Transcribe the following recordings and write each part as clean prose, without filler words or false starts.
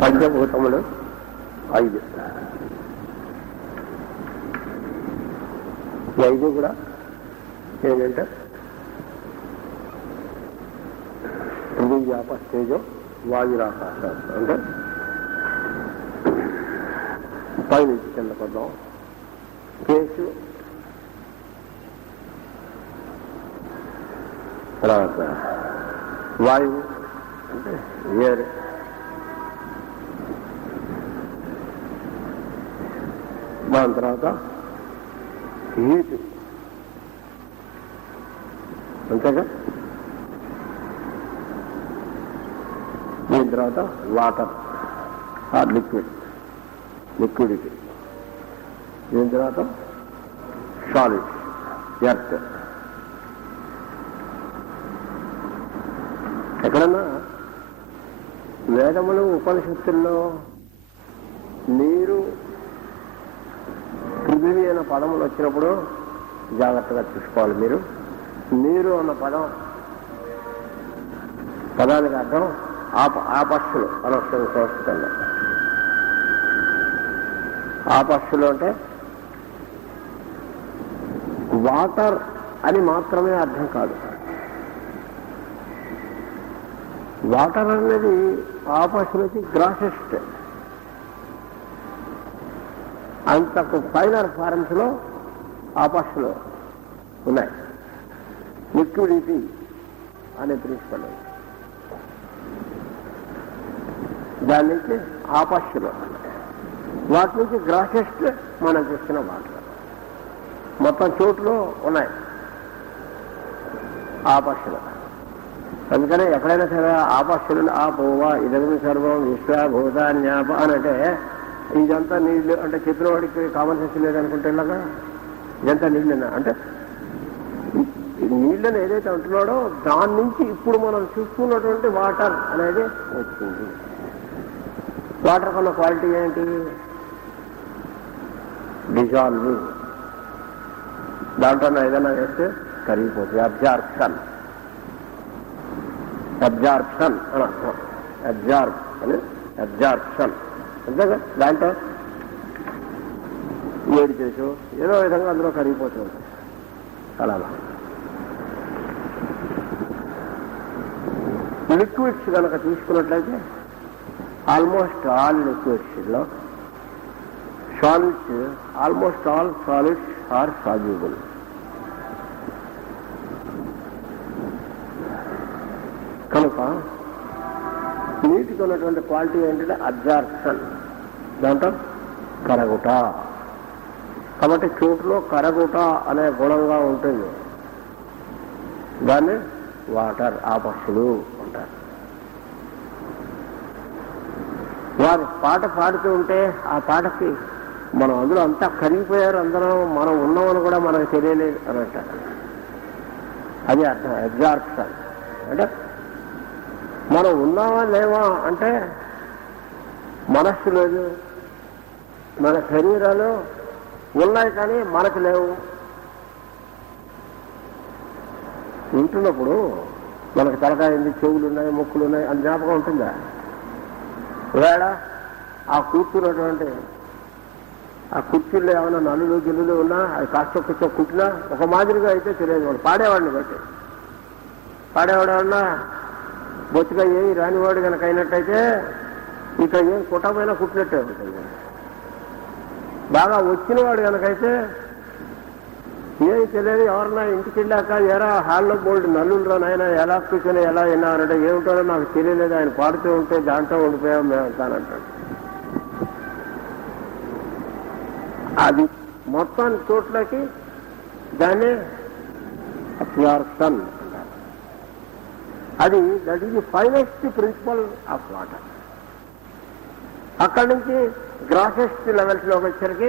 పంచభూతములు 5. ఈ 5 కూడా ఏంటంటే పృథివీ వ్యాప తేజో వాయురాకాశం. అంటే పైనుంచి కింద పడ్డాం. కేసు, తర్వాత వాయువు అంటే ఎయిర్, దాని తర్వాత హీట్, అంతేగా. దీని తర్వాత వాటర్ ఆర్ లిక్విడిటీ. దీని తర్వాత సాలిడ్, ఎర్త్. ఎక్కడన్నా వేదములు ఉపనిషత్తుల్లో నీరు, పృథివీ అన్న పదములు వచ్చినప్పుడు జాగ్రత్తగా చూసుకోవాలి మీరు. నీరు అన్న పదానికి అర్థం ఆపస్సులు అని వస్తుంది సంస్కృతంలో. ఆపస్సులు అంటే వాటర్ అని మాత్రమే అర్థం కాదు. వాటర్ అనేది ఆపస్సులకి గ్రాసెస్ట్, అంతకు ఫైనర్ ఫార్మ్స్ లో ఆపస్సులు ఉన్నాయి. లిక్విడిటీ అనే ప్రిన్సిపల్, దాని నుంచి ఆపస్సులు, వాటి నుంచి గ్రాసెస్ట్ మనం చూస్తున్న వాటర్. మొత్తం చోట్లు ఉన్నాయి ఆపస్సులు. అందుకనే ఎక్కడైనా సరే ఆపస్సులు ఆపోవా ఇదమి సర్వం విశ్వభూతాన్యాప అనంటే ఇదంతా నీళ్లు అంటే చెప్పినవాడికి కామన్ సెన్స్ లేదనుకుంటే ఇలాగా ఇదంతా నీళ్ళేనా అంటే నీళ్ళని ఏదైతే అంటున్నాడో దాని నుంచి ఇప్పుడు మనం చూసుకున్నటువంటి వాటర్ అనేది వచ్చింది. వాటర్ కన్నా క్వాలిటీ ఏంటి? డిజాల్వింగ్. దాంట్లో ఏదైనా వేస్తే కరిగిపోతుంది. అబ్జార్ప్షన్ అని అర్థం. అబ్జార్ప్షన్ అంతేగా. దాంట్లో వేడి చేసు ఏదో విధంగా అందులో కరిగిపోతూ ఉంటుంది. అలా లిక్విడ్స్ కనుక తీసుకున్నట్లయితే ఆల్మోస్ట్ ఆల్ లిక్విడ్స్లో solids, almost all solids are soluble. కనుక నీటికి ఉన్నటువంటి క్వాలిటీ ఏంటంటే అబ్జార్ప్షన్, దాంట్లో కరగుట. కాబట్టి చోటులో కరగుట అనే గుణంగా ఉంటుంది. దాన్ని వాటర్ ఆపస్సులు అంటారు. వారు పాట పాడుతూ ఉంటే ఆ పాటకి మనం అందులో అంతా కరిగిపోయారు, అందరం మనం ఉన్నామని కూడా మనకు తెలియలేదు అని అంటారు. అది అర్థం అబ్జార్ప్షన్ అంటే మనం ఉన్నామా లేవా అంటే మనస్సు లేదు, మన శరీరాలు ఉన్నాయి కానీ మనకు లేవు. ఉంటున్నప్పుడు మనకు తలకాయ ఉంది, చెవులు ఉన్నాయి, ముక్కులు ఉన్నాయి అని జ్ఞాపకం ఉంటుందా? వేళ ఆ కూర్చున్నటువంటి ఆ కుర్చీల్లో ఏమైనా నల్లులు గిల్లులు ఉన్నా అది కాస్త కూర్చో కుట్టినా ఒక మాదిరిగా అయితే తెలియదు. వాడు పాడేవాడిని బట్టి పాడేవాడన్నా బొత్తిగా ఏమి రానివాడు కనుక అయినట్టయితే ఇక ఏం కుటమైన కుట్టినట్టే ఉంటుంది. బాగా వచ్చినవాడు కనుకైతే ఏమి తెలియదు. ఎవరన్నా ఇంటికి వెళ్ళాక ఎరా హాల్లో బోల్డ్ నల్లులు రా నాయన ఎలా కూర్చొని ఎలా విన్నారంటే ఏమిటో నాకు తెలియలేదు, ఆయన పాడుతూ ఉంటే దాంట్లో ఉండిపోయాం మేము అంటానంటాడు. అది మొత్తం చోట్లకి దాన్ని అబ్జార్ప్షన్ అంటారు. అది that is the finest principle of water. అక్కడి నుంచి గ్రాసెస్ట్ లెవెల్స్లోకి వచ్చరికి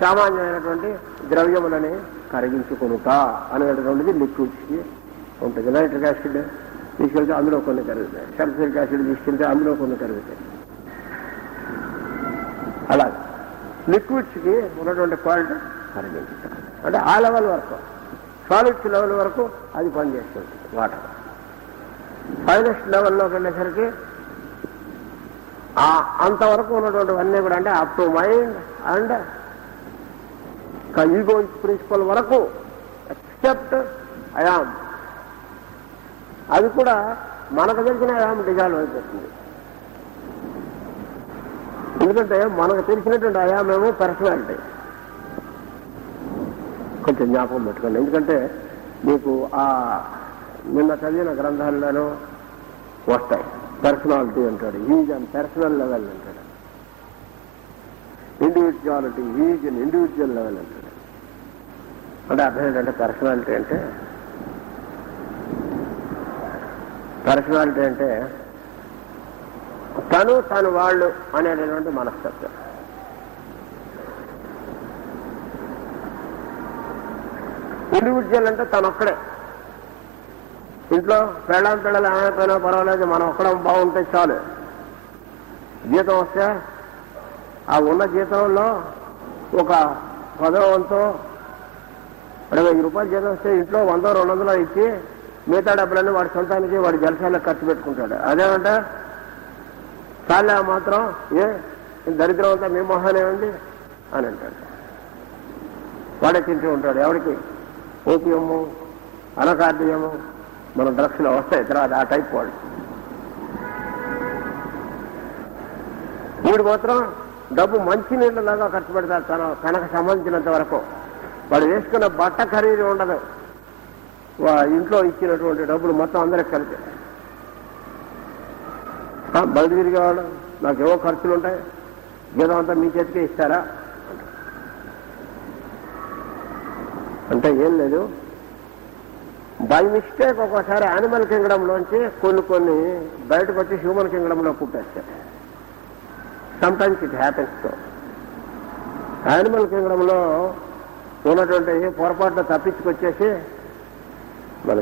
సామాన్యమైనటువంటి ద్రవ్యములని కరిగించుకునుట అనేటటువంటిది లిక్విడ్స్కి ఉంటుంది. నైట్రిక్ యాసిడ్ తీసుకెళ్తే అందులో కొన్ని కరుగుతాయి, సల్ఫ్యూరిక్ యాసిడ్ తీసుకెళ్తే అందులో కొన్ని కరుగుతాయి. అలాగే లిక్విడ్స్కి ఉన్నటువంటి క్వాలిటీ కరిగించుట అంటే ఆ లెవెల్ వరకు, సాలిడ్స్ లెవెల్ వరకు అది పనిచేస్తుంది వాటర్. ఫైనెస్ట్ లెవెల్లోకి వెళ్ళేసరికి అంతవరకు ఉన్నటువంటివన్నీ కూడా అంటే up to mind and ego principle వరకు ఎక్సెప్ట్ అయామ్, అది కూడా మనకు తెలిసిన అయామ్ డిజాల్వ్ అయిపోతుంది. ఎందుకంటే మనకు తెలిసినటువంటి అయామేమో పర్సనాలిటీ. కొంచెం జ్ఞాపకం పెట్టుకోండి. ఎందుకంటే మీకు నిన్న చదివిన గ్రంథాల్లోనూ వస్తాయి. పర్సనాలిటీ అంటాడు, ఈజ్ అండ్ పర్సనల్ లెవెల్ అంటాడు. Individuality, is and individual level అంటాడు. అంటే అర్థం ఏంటంటే పర్సనాలిటీ అంటే తను వాళ్ళు అనేటటువంటి మనస్తత్వం. ఇండివిజువల్ అంటే తనొక్కడే. ఇంట్లో పిల్లలు ఏమైపోయినా పర్వాలేదు, మనం ఒక్కడం బాగుంటే చాలు. జీతం వస్తే ఆ ఉన్న జీతంలో ఒక 10వ వంతో 10,000 రూపాయలు జీతం వస్తే ఇంట్లో 100-200 ఇచ్చి మిగతా డబ్బులన్నీ వాడి సొంతానికి వాడి జలసాలకు ఖర్చు పెట్టుకుంటాడు. అదేమంటే చాలే మాత్రం దరిద్రం అంతా మీ మొహానే ఉంది అని అంటాడు. వాడే తింటూ ఉంటాడు. ఎవరికి ఓపియము, అనకార్డియము, మన డ్రగ్స్లో వస్తాయి తర్వాత ఆ టైప్ వాళ్ళు. వీడు మాత్రం డబ్బు మంచి నీళ్ళలాగా ఖర్చు పెడతాడు. తనకు సంబంధించినంత వరకు వాడు వేసుకున్న బట్ట ఖరీదు ఉండదు. ఇంట్లో ఇచ్చినటువంటి డబ్బులు మొత్తం అందరికి కలిపి బయట తిరిగేవాడు, నాకేవో ఖర్చులు ఉంటాయి, జీతం అంతా మీ చేతికే ఇస్తారా అంటే ఏం లేదు. బై మిస్టేక్ ఒక్కోసారి యానిమల్ కింగ్డంలోంచి కొన్ని బయటకు వచ్చి హ్యూమన్ కింగ్డంలో పుట్టేస్తాయి. Sometimes it happens. తో యానిమల్ కింగ్డంలో ఉన్నటువంటి పొరపాట్లు తప్పించుకొచ్చేసి మన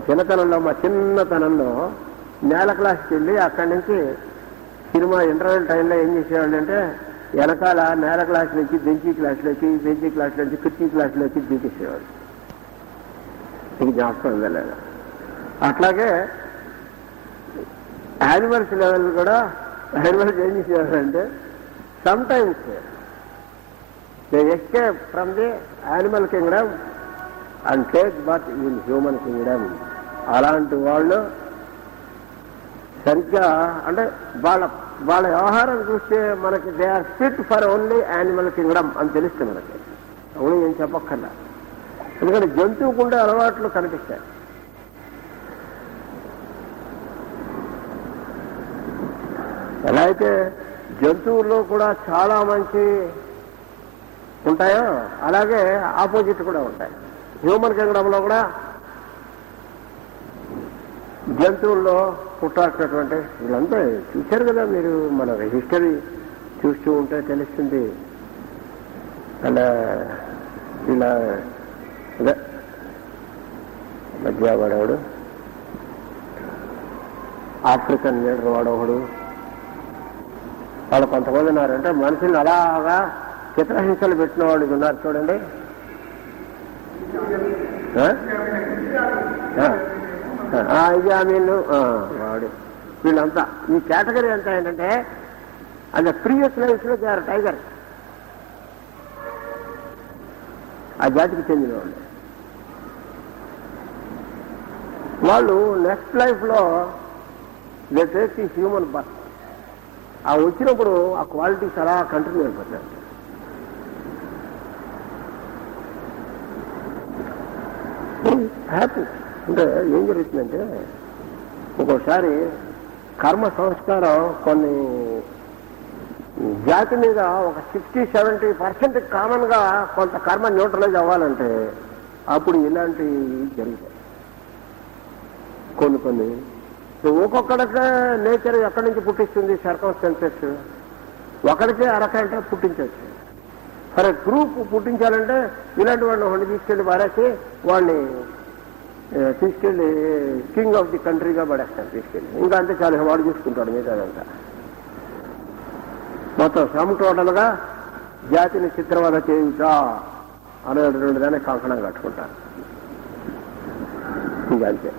చిన్నతనంలో నేల క్లాస్కి వెళ్ళి అక్కడి నుంచి సినిమా ఇంటర్వెల్ టైంలో ఏం చేసేవాళ్ళు అంటే వెనకాల నేల క్లాస్ నుంచి బెంచీ క్లాసులోకి, బెంచీ క్లాస్ నుంచి కుర్చీ క్లాసులోకి దిగేసేవాళ్ళు. ఇది జ్ఞాపకం ఉందా లేదా? అట్లాగే యానిమల్స్ లెవెల్ కూడా యానిమల్స్ ఏం చేసేవాళ్ళంటే sometimes they escape from the animal kingdom and take birth in human kingdom. అలాంటి వాళ్ళు సరిగ్గా అంటే వాళ్ళ వ్యవహారం చూస్తే మనకి they are fit for only animal kingdom అని తెలుస్తుంది మనకి. అవును, ఏం చెప్పక్కర్లా. ఎందుకంటే జంతువుకు ఉండే అలవాట్లు కనిపిస్తాయి. ఎలా అయితే జంతువుల్లో కూడా చాలా మంచి ఉంటాయో అలాగే ఆపోజిట్ కూడా ఉంటాయి. హ్యూమన్ కింగ్డంలో కూడా జంతువుల్లో పుట్టాల్సినటువంటి వీళ్ళంతా చూశారు కదా మీరు. మన హిస్టరీ చూస్తూ ఉంటే తెలుస్తుంది. అలా ఇలా అదే మధ్య వాడేవాడు, ఆఫ్రికన్ లీడర్ వాడేవాడు, వాళ్ళు కొంతమంది ఉన్నారంటే మనుషుల్ని అలాగా చిత్రహింసలు పెట్టిన వాళ్ళు ఉన్నారు చూడండి. ఇది ఆమెను వాడు వీళ్ళంతా ఈ కేటగిరీ అంతా ఏంటంటే అది ప్రీవియస్ లైఫ్ లో దే ఆర్ టైగర్. ఆ జాతికి చెందిన వాళ్ళు నెక్స్ట్ లైఫ్ లో they take the human birth. ఆ వచ్చినప్పుడు ఆ క్వాలిటీస్ అలా కంటిన్యూ అయిపోతాయి. హ్యాపీ అంటే ఏం జరుగుతుందంటే ఒక్కోసారి కర్మ సంస్కారం కొన్ని జాతి మీద ఒక 60-70% కామన్ గా కొంత కర్మ న్యూట్రలైజ్ అవ్వాలంటే అప్పుడు ఇలాంటివి జరుగుతాయి. కొన్ని ఒక్కొక్కడికే నేచర్ ఎక్కడి నుంచి పుట్టిస్తుంది, సర్కమ్స్టెన్సెస్ ఒకడికే అరకంటే పుట్టించవచ్చు. సరే గ్రూప్ పుట్టించాలంటే ఇలాంటి వాడిని తీసుకెళ్లి పారేసి వాడిని తీసుకెళ్లి కింగ్ ఆఫ్ ది కంట్రీగా పడేస్తాను తీసుకెళ్ళి. ఇంకా అంతే చాలా వాడు చూసుకుంటాడు మిగతాదంతా. మొత్తం సమ్ టోటల్ గా జాతిని చిత్రవద చేయుతా అనేటువంటి దాన్ని కంకణం కట్టుకుంటారు. ఇంకా అంతే.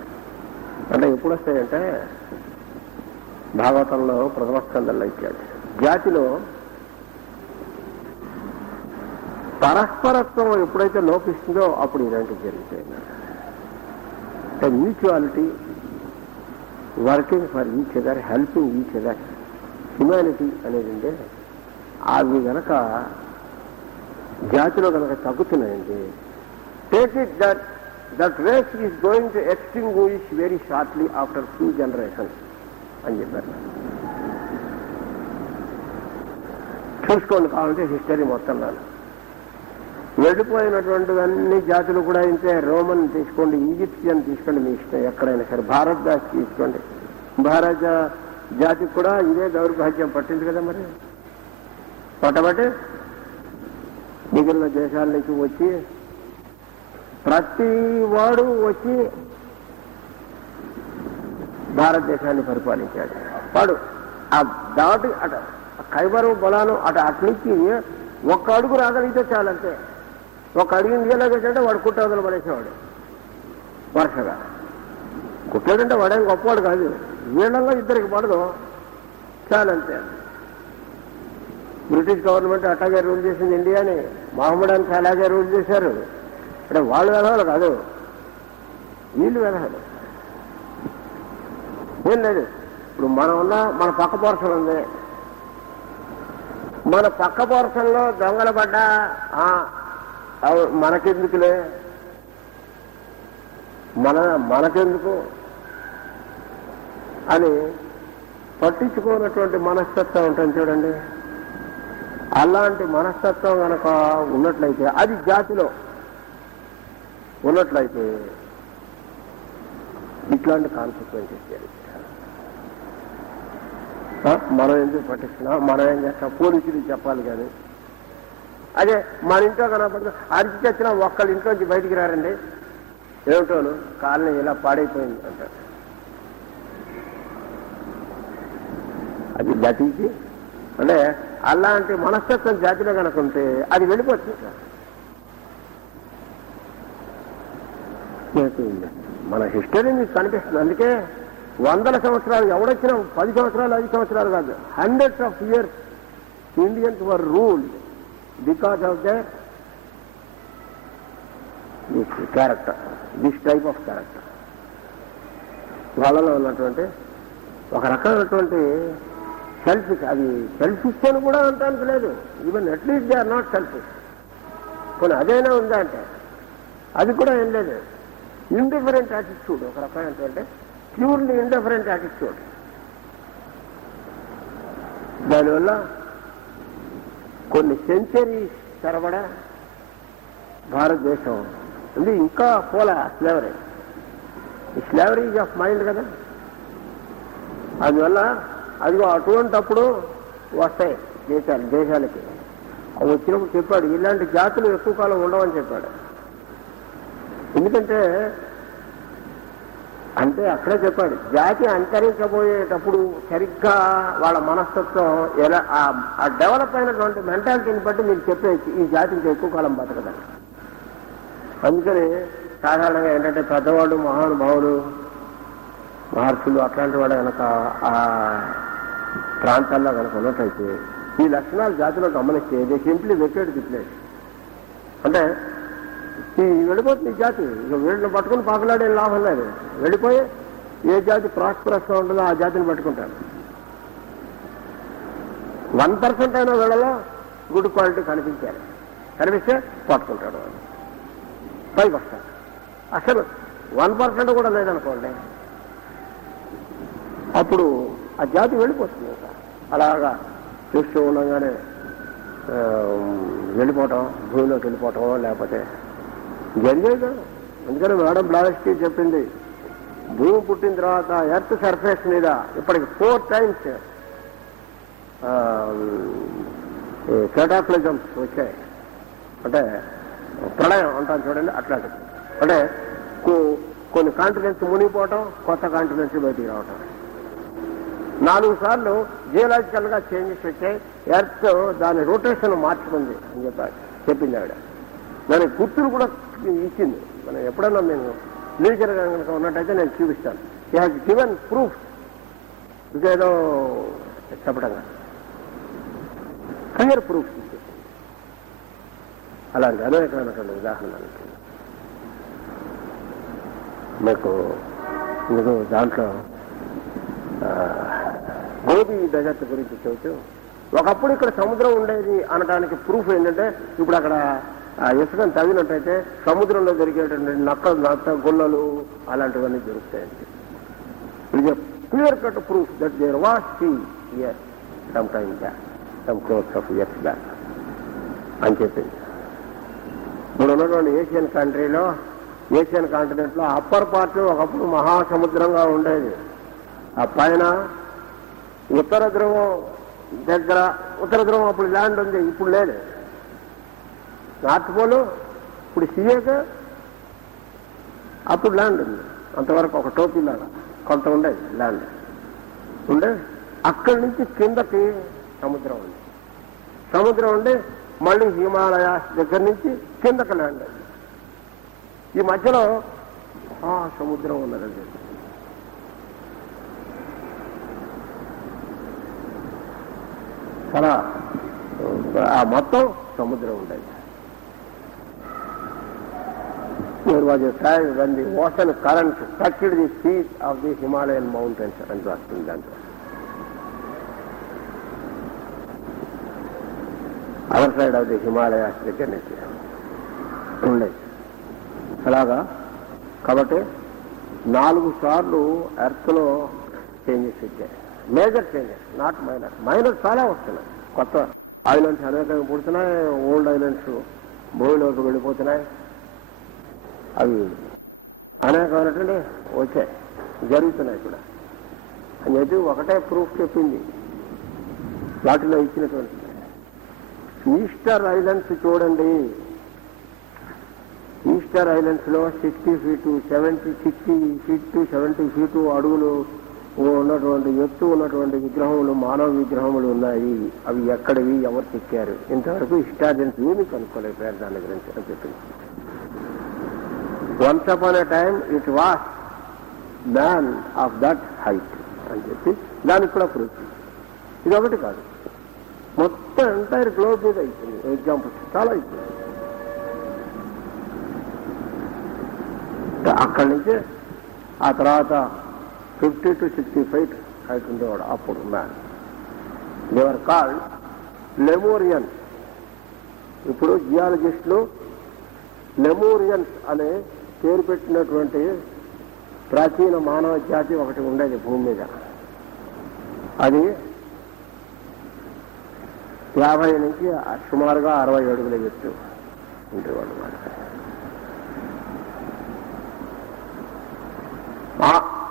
అంటే ఎప్పుడు వస్తాయంటే భాగవతంలో ప్రథమ స్కందంలో ఇచ్చాడు. జాతిలో పరస్పరత్వం ఎప్పుడైతే లోపిస్తుందో అప్పుడు ఇలాంటివి జరుగుతాయి. అంటే mutuality, working for each other, helping each other, humanity అనేది ఉంటే అవి కనుక జాతిలో కనుక తగ్గుతున్నాయండి. Take it that race is going to extinguish very shortly after few generations అని చెప్పారు. చూసుకోండి కావాలంటే హిస్టరీ మొత్తంలో వెళ్ళిపోయినటువంటివన్నీ జాతులు కూడా ఇంతే. రోమన్ తీసుకోండి, ఈజిప్షియన్ తీసుకోండి, మీ ఇష్టం ఎక్కడైనా సరే. భారతదేశ్ తీసుకోండి, భారత జాతికి కూడా ఇదే దౌర్భాగ్యం పట్టింది కదా. మరి పట్టబట్టి మిగిలిన దేశాల నుంచి వచ్చి ప్రతి వాడు వచ్చి భారతదేశాన్ని పరిపాలించాడు. వాడు ఆ దాటి అట ఖైబరు బలాను అట్నుంచి ఒక్క అడుగు రాగలిగితే చాలంతే. ఒక అడుగు ఇండియాలోకి వాడు కుట్టవదలు పడేసేవాడు వరుసగా. కుట్టాడంటే వాడేం గొప్పవాడు కాదు, వీళ్ళల్లో ఇద్దరికి పడదు చాలంతే. బ్రిటిష్ గవర్నమెంట్ అట్లాగే రూల్ చేసింది ఇండియాని, మహమ్మడాన్ని అలాగే రూల్ చేశారు. అంటే వాళ్ళు వెధవాళ్ళు కాదు, వీళ్ళు వెధవాళ్ళు. ఏం లేదు. ఇప్పుడు మనం ఉన్న మన పక్క పోర్షన్ ఉంది, మన పక్క పోర్షన్లో దొంగలు పడ్డా మనకెందుకులే, మనకెందుకు అని పట్టించుకోనటువంటి మనస్తత్వం ఉంటుంది చూడండి. అలాంటి మనస్తత్వం కనుక ఉన్నట్లయితే, అది జాతిలో ఉన్నట్లయితే ఇట్లాంటి కాన్సిక్వెన్సెస్ జరుగుతాయి. మనం ఎందుకు పట్టిస్తున్నాం, మనం ఏం చేస్తాం, పోలీసులు చెప్పాలి. కానీ అదే మన ఇంట్లో కనపడుతుంది, అరిచి చచ్చినా ఒక్కళ్ళ ఇంట్లోంచి బయటికి రారండి, ఏమిటోను కాలనీ ఇలా పాడైపోయింది అంటారు. అది జాతికి అంటే అలాంటి మనస్తత్వం జాతిలో కనుక ఉంటే అది వెళ్ళిపోతుంది. మన హిస్టరీ మీకు కనిపిస్తుంది. అందుకే 100 సంవత్సరాలు ఎవడొచ్చినా 10 సంవత్సరాలు 5 సంవత్సరాలు కాదు, hundreds of years Indians were ruled because of the character, this type of character. వాళ్ళలో ఉన్నటువంటి ఒక రకమైనటువంటి సెల్ఫిష్, అది సెల్ఫిష్ అని కూడా అంటానికి లేదు. Even at least they are not selfish. కొన్ని అదైనా ఉందా అంటే అది కూడా ఏం లేదు. ఇండిఫరెంట్ యాటిట్యూడ్, ఒక రకమైనటువంటి ప్యూర్లీ ఇండిఫరెంట్ యాటిట్యూడ్. దానివల్ల కొన్ని సెంచరీస్ తరబడా భారతదేశం ఉంది ఇంకా పోలా స్లేవరీ. ఈ స్లేవరీ ఈజ్ ఆఫ్ మైండ్ కదా. అందువల్ల అదిగో అటువంటప్పుడు వస్తాయి దేశాలకి. వచ్చినప్పుడు చెప్పాడు ఇలాంటి జాతులు ఎక్కువ కాలం ఉండవని చెప్పాడు. ఎందుకంటే అంటే అక్కడే చెప్పాడు, జాతి అంతరించబోయేటప్పుడు సరిగ్గా వాళ్ళ మనస్తత్వం ఎలా ఆ డెవలప్ అయినటువంటి మెంటాలిటీని బట్టి మీరు చెప్పేసి ఈ జాతికి ఎక్కువ కాలం బతకదని. అందుకని సాధారణంగా ఏంటంటే పెద్దవాళ్ళు, మహానుభావులు, మహర్షులు అట్లాంటి వాడు కనుక ఆ ప్రాంతాల్లో కనుక ఉన్నట్లయితే ఈ లక్షణాలు జాతిలో గమనిస్తే they simply vacate the place. అంటే ఈ వెళ్ళిపోతుంది ఈ జాతి, వీళ్ళని పట్టుకుని పాకులాడే లాభం లేదు. వెళ్ళిపోయి ఏ జాతి ప్రాస్పరస్గా ఉంటుందో ఆ జాతిని పట్టుకుంటారు. 1% అయినా వీళ్ళలో గుడ్ క్వాలిటీ కనిపించారు, కనిపిస్తే పట్టుకుంటాడు, పైకి వస్తారు. అసలు 1% కూడా లేదనుకోండి, అప్పుడు ఆ జాతి వెళ్ళిపోతుంది. అలాగా చూస్తూ ఉండగానే వెళ్ళిపోవటం, భూమిలోకి వెళ్ళిపోవటం, లేకపోతే జరిగేది కదా. అందుకని మేడం బ్లావెస్కీ చెప్పింది, భూమి పుట్టిన తర్వాత ఎర్త్ సర్ఫేస్ మీద ఇప్పటికి 4 times క్యాటాక్లిజమ్స్ వచ్చాయి. అంటే ప్రళయం అంటాను చూడండి, అట్లాంటిది. అంటే కొన్ని కాంటినెంట్స్ మునిగిపోవటం, కొత్త కాంటినెంట్స్ బయటికి రావటం. 4 సార్లు జియోలాజికల్ గా చేంజెస్ వచ్చాయి. ఎర్త్ దాని రొటేషన్ మార్చుకుంది అని చెప్పింది ఆవిడ. దానికి గుర్తులు కూడా ఇచ్చింది. మనం ఎప్పుడన్నా నేను లీజర్ కనుక ఉన్నట్టయితే నేను చూపిస్తాను. He has given proof. ఇంకేదో చెప్పడంగా క్లియర్ ప్రూఫ్ ఇచ్చేసింది. అలాంటి అనేకమైనటువంటి ఉదాహరణలు మీకు దాంట్లో గోబీ డెజర్ట్ గురించి చెబుతూ ఒకప్పుడు ఇక్కడ సముద్రం ఉండేది అనడానికి ప్రూఫ్ ఏంటంటే ఇప్పుడు అక్కడ ఇసుకను తవ్వినట్టయితే సముద్రంలో దొరికేటువంటి నత్త గుల్లలు అలాంటివన్నీ దొరుకుతాయండి. ఇది clear cut proof that there was sea here some time back, some crores of years back అని చెప్పింది. ఇప్పుడు ఉన్నటువంటి ఏషియన్ కాంటినెంట్ లో అప్పర్ పార్ట్ ఒకప్పుడు మహాసముద్రంగా ఉండేది. ఆ పైన ఉత్తర ధ్రువం అప్పుడు ల్యాండ్ ఉంది, ఇప్పుడు లేదు. నార్త్ పోలు ఇప్పుడు సీఏగా, అప్పుడు ల్యాండ్ ఉంది. అంతవరకు ఒక టోపీ లాగా కొంత ఉండేది ల్యాండ్ ఉండే. అక్కడి నుంచి కిందకి సముద్రం ఉండి మళ్ళీ హిమాలయాస్ దగ్గర నుంచి కిందకి ల్యాండ్ ఉంది. ఈ మధ్యలో సముద్రం ఉన్నదండి. చాలా మొత్తం సముద్రం ఉండేది. There was a time when the ocean currents touched the peak of the Himalayan mountains and రాస్తుంది దాంట్లో. Other side of the Himalayas దగ్గర నుంచి ఉండేది. అలాగా కాబట్టి 4 సార్లు ఎర్త్ లో చేంజెస్ వచ్చాయి. మేజర్ చేంజెస్, నాట్ మైనర్ చాలా వస్తున్నాయి. కొత్త ఐలాండ్స్ అనేకంగా పుడుతున్నాయి. ఓల్డ్ ఐలాండ్స్ భూమిలోకి వెళ్ళిపోతున్నాయి. అవి అనేకమైనటువంటి వచ్చాయి, జరుగుతున్నాయి కూడా అని చెప్పి ఒకటే ప్రూఫ్ చెప్పింది వాటిలో ఇచ్చినటువంటి. ఈస్టర్ ఐలాండ్స్ చూడండి. ఈస్టర్ ఐలాండ్స్ లో 60 feet 70 feet అడుగులు ఉన్నటువంటి ఎత్తు ఉన్నటువంటి విగ్రహములు, మానవ విగ్రహములు ఉన్నాయి. అవి ఎక్కడివి, ఎవరు చెక్కారు? ఇంతవరకు హిస్టారియన్స్ ఏమి కనుక్కోలేకపోయారు దాని గురించి అని చెప్పింది. Once upon a time it was man of that height అని చెప్పి దానికి కూడా ప్రూఫ్. ఇది ఒకటి కాదు, మొత్తం ఎంటైర్ గ్లోబ్ మీద అయిపోయింది. ఎగ్జాంపుల్స్ చాలా అయిపోయింది. అక్కడి నుంచి ఆ తర్వాత 50 to 60 feet హైట్ ఉండేవాడు అప్పుడు మ్యాన్. దేవర్ కాల్డ్ లెమూరియన్స్. ఇప్పుడు జియాలజిస్టులు లెమూరియన్స్ అనే పేరు పెట్టినటువంటి ప్రాచీన మానవ జాతి ఒకటి ఉండేది భూమి మీద. అది 50 నుంచి సుమారుగా 60 అడుగుల ఎత్తు ఉండేవాడు.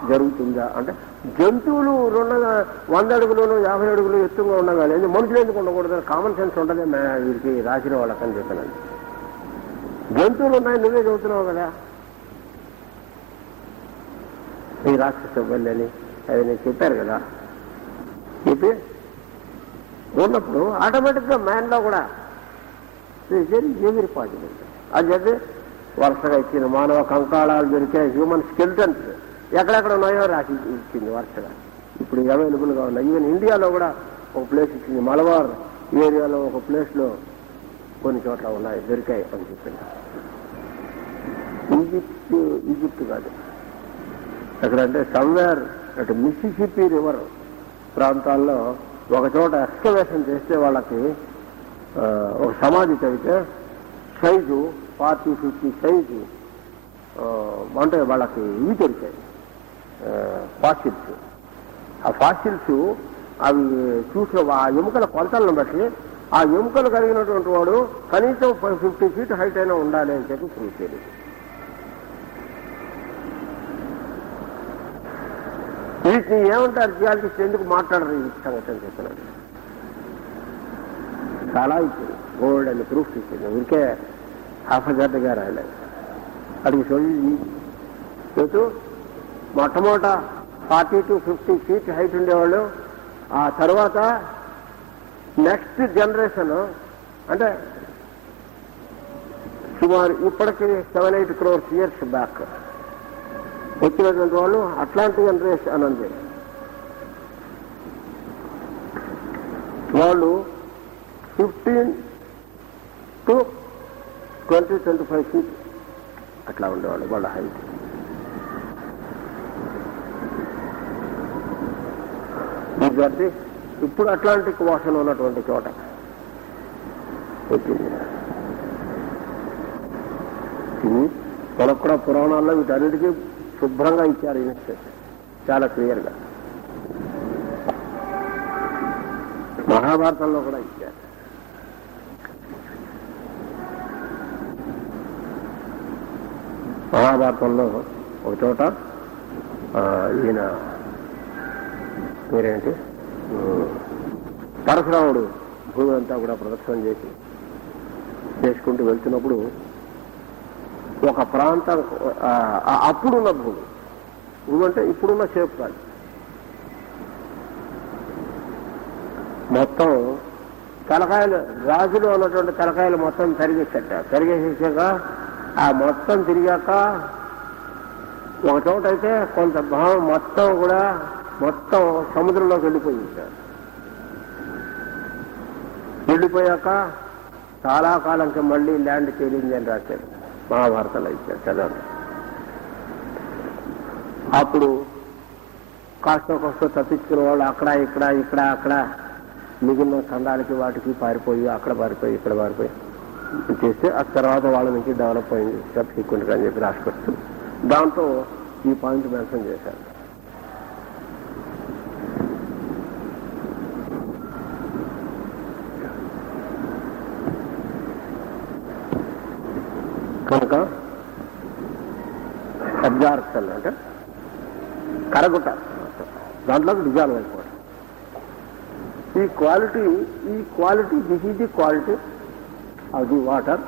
జరుగుతుందా అంటే జంతువులు 100 అడుగులు 50 అడుగులు ఎత్తుగా ఉండగా లేదు, మనుషులు ఎందుకు ఉండకూడదు? కామన్ సెన్స్ ఉండదే వీరికి రాసిన వాళ్ళకని చెప్పాను. జంతువులు ఉన్నాయి, నువ్వే చదువుతున్నావు కదా. ఈ రాక్షస బల్లని అది నేను చెప్పారు కదా. చెప్పి ఉన్నప్పుడు ఆటోమేటిక్గా మ్యాన్లో కూడా ఏమిరి పాజిబుల్ అని చెప్పి వరుసగా ఇచ్చిన మానవ కంకాళాలు దొరికే హ్యూమన్ స్కెల్టన్స్ ఎక్కడెక్కడ ఉన్నాయో రాసి ఇచ్చింది వరుసగా. ఇప్పుడు అవైలబుల్గా ఉన్నాయి. ఈవెన్ ఇండియాలో కూడా ఒక ప్లేస్ ఇచ్చింది. మలబార్ ఏరియాలో ఒక ప్లేస్లో కొన్ని చోట్ల ఉన్నాయి, దొరికాయి అని చెప్పింది. ఈజిప్ట్ కాదు, ఎక్కడంటే సమ్వేర్ అటు మిసిసిపి రివర్ ప్రాంతాల్లో ఒక చోట ఎక్స్కవేషన్ చేస్తే వాళ్ళకి ఒక సమాధి తవ్వితే సైజు 40-50 సైజు అంటే వాళ్ళకి ఇవి దొరికాయి, ఫాసిల్స్. ఆ ఫాసిల్స్ అవి చూసిన ఆ ఎముకల కొలతలను బట్టి ఆ ఎముకలు కలిగినటువంటి వాడు కనీసం 50 feet హైట్ అయినా ఉండాలి అని చెప్పి ప్రూవ్ చేయలేదు. వీటిని ఏమంటారు జియాలజిస్ట్, ఎందుకు మాట్లాడరు ఈ సంగతి అని చెప్తున్నాడు. చాలా ఇచ్చింది, గోల్డ్ అని ప్రూఫ్ ఇచ్చింది. ఊరికే హాఫజర్గా రాయలేదు. అడిగి చెబుతూ మొట్టమొదట 40 to 50 feet హైట్ ఉండేవాళ్ళు. ఆ తర్వాత నెక్స్ట్ జనరేషన్ అంటే సుమారు ఇప్పటికి 7-8 crores years బ్యాక్ వచ్చినటువంటి వాళ్ళు అట్లాంటియన్ రేస్ అనండి. వాళ్ళు 15 to 20-25 feet అట్లా ఉండేవాళ్ళు వాళ్ళ హైట్. విద్యార్థి ఇప్పుడు అట్లాంటిక్ ఓషన్ ఉన్నటువంటి చోట వచ్చింది. ఇది మనకు కూడా పురాణాల్లో వీటన్నిటికీ శుభ్రంగా ఇచ్చారు ఇన్స్ట్రక్షన్ చాలా క్లియర్గా. మహాభారతంలో కూడా ఇచ్చారు. మహాభారతంలో ఒక చోట ఈయన పేరేంటి పరశురాముడు భూమి అంతా కూడా ప్రదక్షిణం చేసుకుంటూ వెళ్తున్నప్పుడు ఒక ప్రాంతం అప్పుడున్న భూమి అంటే ఇప్పుడున్న షేప్ కాదు, మొత్తం తలకాయలు రాజులు ఉన్నటువంటి తలకాయలు మొత్తం తరిగేసాక ఆ మొత్తం తిరిగాక ఒక చోట అయితే కొంత భావం మొత్తం సముద్రంలోకి వెళ్ళిపోయాక చాలా కాలంకి మళ్ళీ ల్యాండ్ తేలింది అని రాశాడు మహాభారతంలో ఇచ్చాడు చదవండి. అప్పుడు కాస్త తప్పించుకునే వాళ్ళు అక్కడ మిగిలిన ఖండాలకి వాటికి పారిపోయి అక్కడ పారిపోయి ఇక్కడ పారిపోయి చేస్తే ఆ తర్వాత వాళ్ళ నుంచి డెవలప్ అయింది సబ్సిక్వెంట్గా అని చెప్పి రాసుకొస్తూ దాంతో ఈ పాయింట్ మెన్షన్ చేశారు. కనుక అబ్జార్ప్షన్ అంటే కరగుట, దాంట్లోకి డిజాల్వ్ అయిపోవడం. ఈ quality this is the quality of the water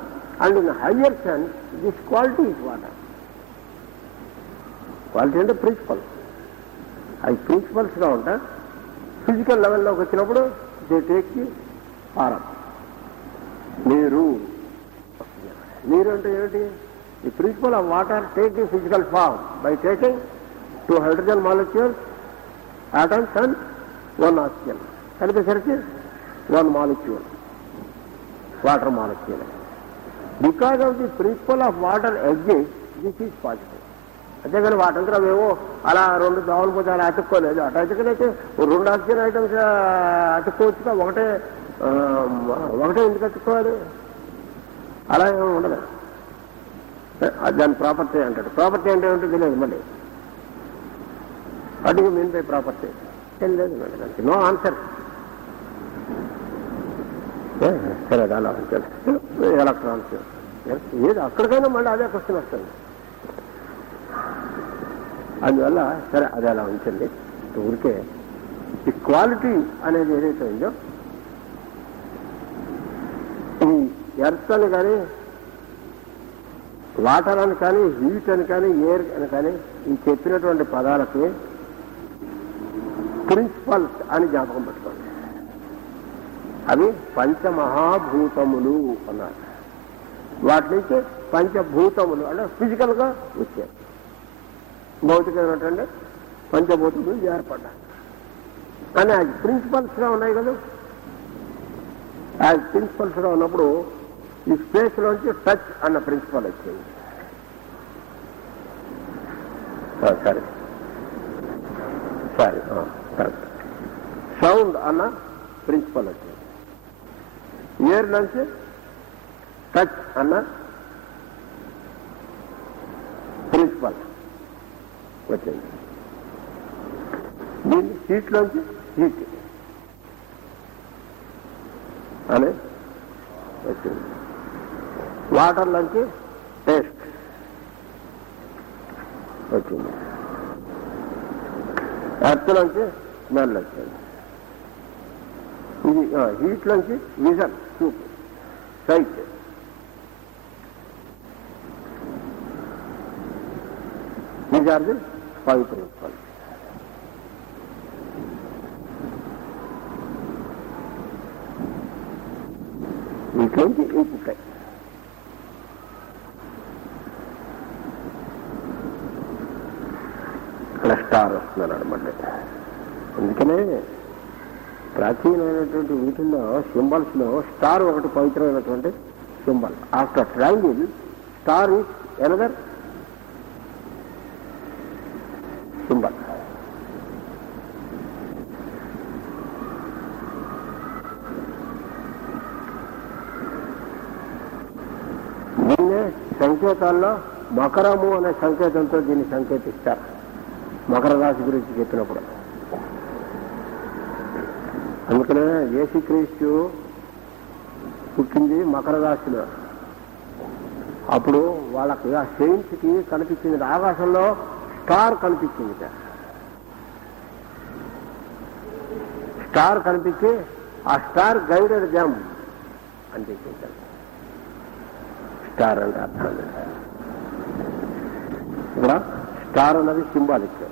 and in higher sense this quality is water. Quality అంటే ప్రిన్సిపల్. అవి ప్రిన్సిపల్స్గా ఉంటాయి. ఫిజికల్ లెవెల్లోకి వచ్చినప్పుడు దే టేక్ ది ఫారం. నీరు అంటే ఏమిటి? The principle of water take the physical form by taking 2 hydrogen molecules, atoms and 1 oxygen కలిపేసరికి 1 molecule, water molecule. Because of the principle of water exist, this is possible. అంతేగాని వాటంతా అవేవో అలా 2 దోమలు పోతే అలా అతుక్కోలేదు. అటు అతుకులైతే 2 ఆక్సిజన్ ఐటమ్స్ అతుక్కోవచ్చుగా, ఒకటే ఎందుకు అతుక్కోవాలి? అలా ఏమో ఉండదు. దాని ప్రాపర్టీ అంటాడు. ప్రాపర్టీ అంటే ఏమిటో తెలియదు. మళ్ళీ వాటికి మీన్ బై ప్రాపర్టీ తెలియదు మళ్ళీ, దానికి నో ఆన్సర్. సరే అలా ఉంచాలి. ఎలక్ట్రాన్స్ ఏది అక్కడికైనా మళ్ళీ అదే క్వశ్చన్ వస్తుంది. అందువల్ల సరే అది అలా ఉంచండి. ఊరికే ఈ క్వాలిటీ అనేది ఏదైతే ఉందో ఈ ఎర్త్ అని కానీ వాటర్ అని కానీ హీట్ అని కానీ ఎయిర్ అని కానీ ఈ చెప్పినటువంటి పదాలకి ప్రిన్సిపల్స్ అని జ్ఞాపకం పెట్టుకోండి. అవి పంచమహాభూతములు అన్నారు. వాటి నుంచి పంచభూతములు అంటే ఫిజికల్గా వచ్చాయి. భౌతికమైనటువంటి పంచభూతములు ఏర్పడ్డాయి కానీ అది ప్రిన్సిపల్స్గా ఉన్నాయి కదా. ఆ ప్రిన్సిపల్స్గా ఉన్నప్పుడు ఈ స్పేస్లోంచి టచ్ అన్న ప్రిన్సిపల్ వచ్చింది. సరే కరెక్ట్. సౌండ్ అన్న ప్రిన్సిపల్ వచ్చింది. ఎయిర్ నుంచి టచ్ అన్న ప్రిన్సిపల్ వచ్చింది. దీన్ని హీట్లోంచి హీట్ అని వచ్చింది. వాటర్ నుంచి టేస్ట్ వచ్చింది. ఎర్త్ నుంచి స్మెల్ వచ్చింది. ఇది హీట్ నుంచి విజన్, చూపు, sight. These are the 5 principles. వీటిలోంచి ఈ పుట్టాయి. ఇక్కడ స్టార్ వస్తున్నాడు అనమాట. అందుకనే ప్రాచీనమైనటువంటి వీటిల్లో సింబల్స్ లో స్టార్ ఒకటి పవిత్రమైనటువంటి symbol. After triangle star is another symbol. దీన్నే సంకేతాల్లో మకరము అనే సంకేతంతో దీన్ని సంకేతిస్తారు. మకర రాశి గురించి చెప్పినప్పుడు అందుకనే యేసుక్రీస్తు పుట్టింది మకర రాశిలో. అప్పుడు వాళ్ళకి ఆ సెయింట్స్ కి కనిపించింది, ఆకాశంలో స్టార్ కనిపించింది. స్టార్ కనిపించి ఆ స్టార్ గైడెడ్ దెమ్ అని చెప్పించారు. స్టార్ అంటే అర్థం ఇక్కడ స్టార్ అన్నది symbolic.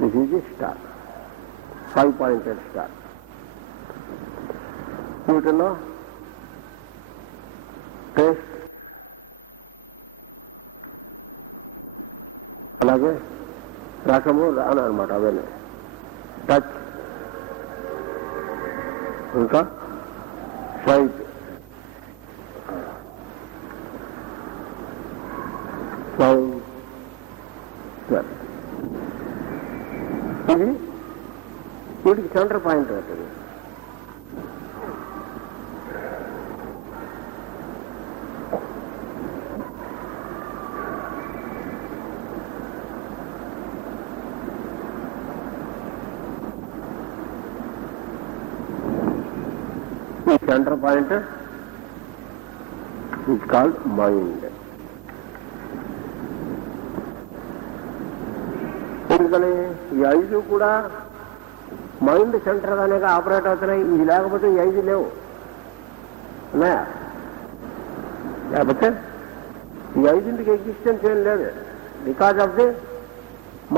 This is a star, 5 pointed star. వీటిలో టేస్ట్ అలాగే రసము రాను అనమాట. అవన్నీ టచ్, ఇంకా సైట్, సౌండ్, ఇది వీటికి సెంటర్ పాయింట్ అవుతుంది. ఈ centre point it's called mind. ఎందుకని ఈ 5 కూడా మైండ్ సెంటర్ గానే ఆపరేట్ అవుతున్నాయి. ఇది లేకపోతే ఈ 5 లేవు ఉన్నాయా? లేకపోతే ఈ 5కి ఎగ్జిస్టెన్స్ ఏం లేదు, బికాజ్ ఆఫ్ ది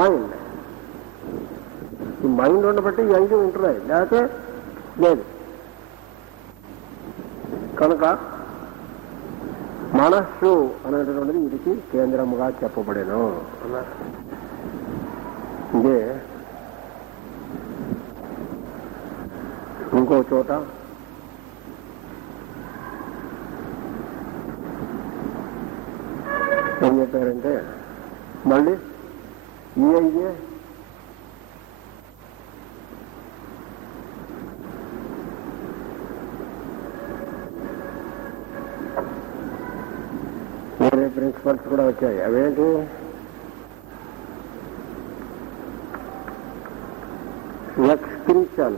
మైండ్. ఈ మైండ్ ఉండబట్టి ఈ 5 ఉంటున్నాయి, లేకపోతే లేదు. కనుక మనస్సు అనేటటువంటిది వీటికి కేంద్రముగా చెప్పబడేను అన్నారు. ఇదే ఇంకో చోట ఏం చెప్పారంటే మళ్ళీ ఈ 5 వేరే ప్రిన్సిపల్స్ కూడా వచ్చాయి. అవేంటి? Excretion,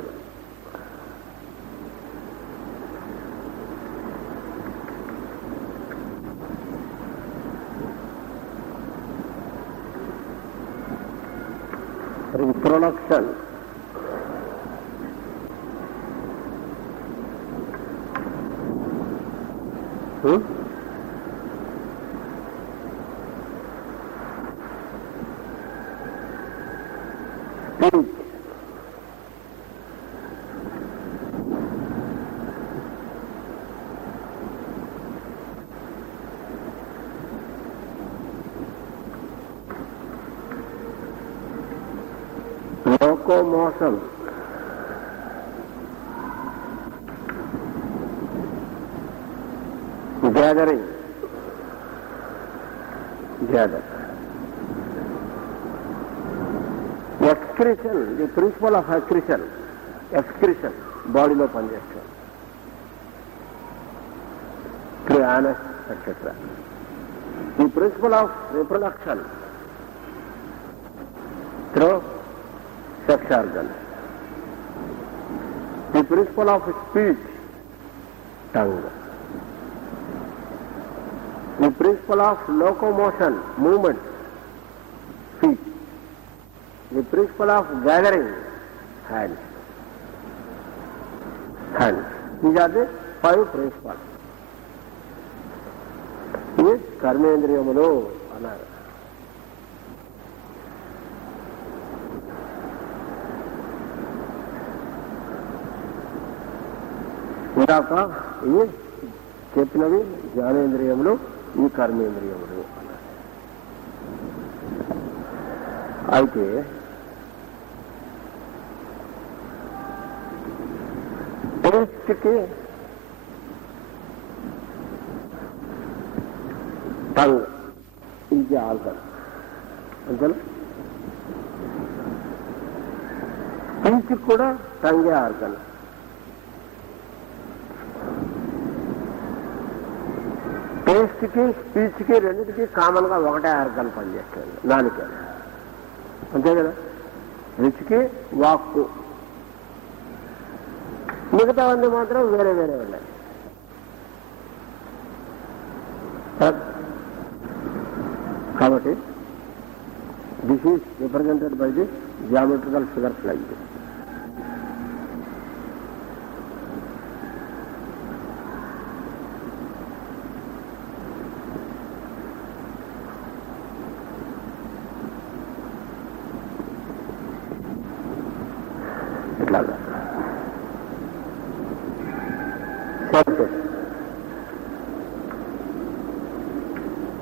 reproduction, spirit, locomotion, gathering, excretion, the principle of excretion బాడీలో పనిచేస్తాం. Through anus etcetera. The principle of reproduction through sex organs. The principle of speech, tongue. The principle of locomotion, movement, feet. The principle of gathering, hands. These are the 5 principles. This కర్మేంద్రియములు అన్నారు. ఇందాక ఇవి చెప్పినవి జ్ఞానేంద్రియములు, ఈ కర్మేంద్రియములు అన్నారు. అయితే టేస్ట్కి tongue ఇది ఆర్గన్ అంతేనా. స్పీచ్కి కూడా టంగే ఆర్గన్. టేస్ట్కి స్పీచ్కి రెండింటికి కామన్గా ఒకటే ఆర్గన్ పనిచేస్తుంది, నాలుక. అంతే కదా. రుచికి వాక్కు, మిగతావన్నీ మాత్రం వేరే వేరే ఉన్నాయి. కాబట్టి this is represented by the geometrical figures like this. ఇట్లాగా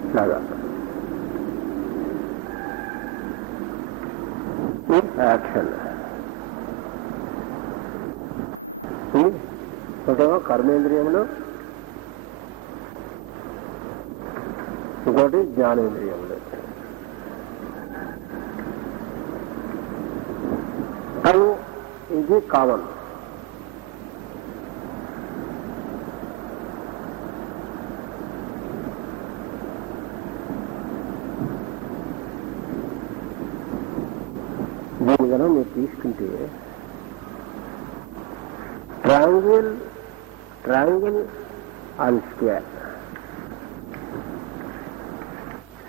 ఇట్లాగా యాక్షన్. ఒకటేమో కర్మేంద్రియములు, ఇంకోటి జ్ఞానేంద్రియములు. అవి ఇది కామన్. దీని కనుక మీరు తీసుకుంటే ట్రయాంగిల్ అండ్ స్క్వేర్,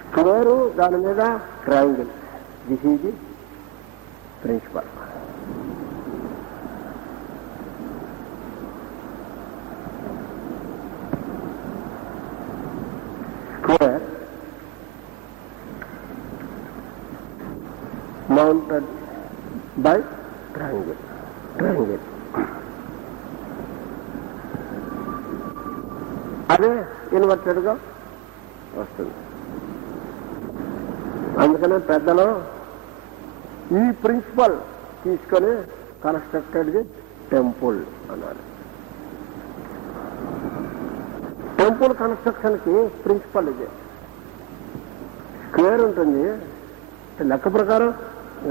స్క్వేరు దాని మీద triangle, this is the principle. Square mounted by triangle. అదే ఇన్వర్టెడ్ గా వస్తుంది. అందుకనే పెద్దలు ఈ ప్రిన్సిపల్ తీసుకొని కన్స్ట్రక్టెడ్ ది టెంపుల్ అన్నారు. టెంపుల్ కన్స్ట్రక్షన్ కి ప్రిన్సిపల్ ఇది. స్క్వేర్ ఉంటుంది. లెక్క ప్రకారం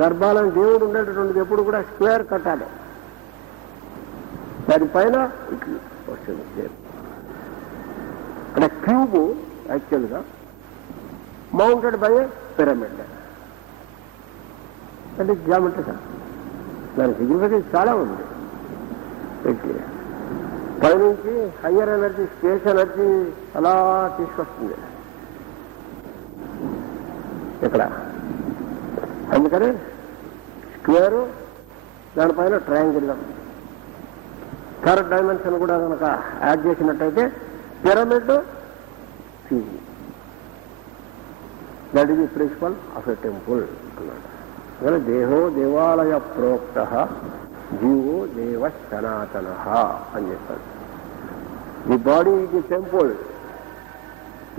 గర్భాలయం దేవుడు ఉండేటటువంటిది ఎప్పుడు కూడా స్క్వేర్ కట్టాలి. దానిపైన ఇట్లా వస్తుంది దేవుడు. అంటే క్యూబ్ యాక్చువల్గా మౌంటెడ్ బై ఏ పిరమిడ్. అంటే జియోమెట్రికల్ దాని సిగ్నిఫికెన్స్ చాలా ఉంది. పైనుంచి హయ్యర్ ఎనర్జీ, స్పేస్ ఎనర్జీ అలా తీసుకొస్తుంది ఇక్కడ. అందుకని స్క్వేరు, దానిపైన ట్రయాంగిల్, థర్డ్ డైమెన్షన్ కూడా కనుక యాడ్ చేసినట్టయితే pyramid cube. That is the principle of a temple అన్నాడు. అందుకని దేహో దేవాలయ ప్రోక్త జీవో దేవ సనాతన అని చెప్పాడు. The body is the temple,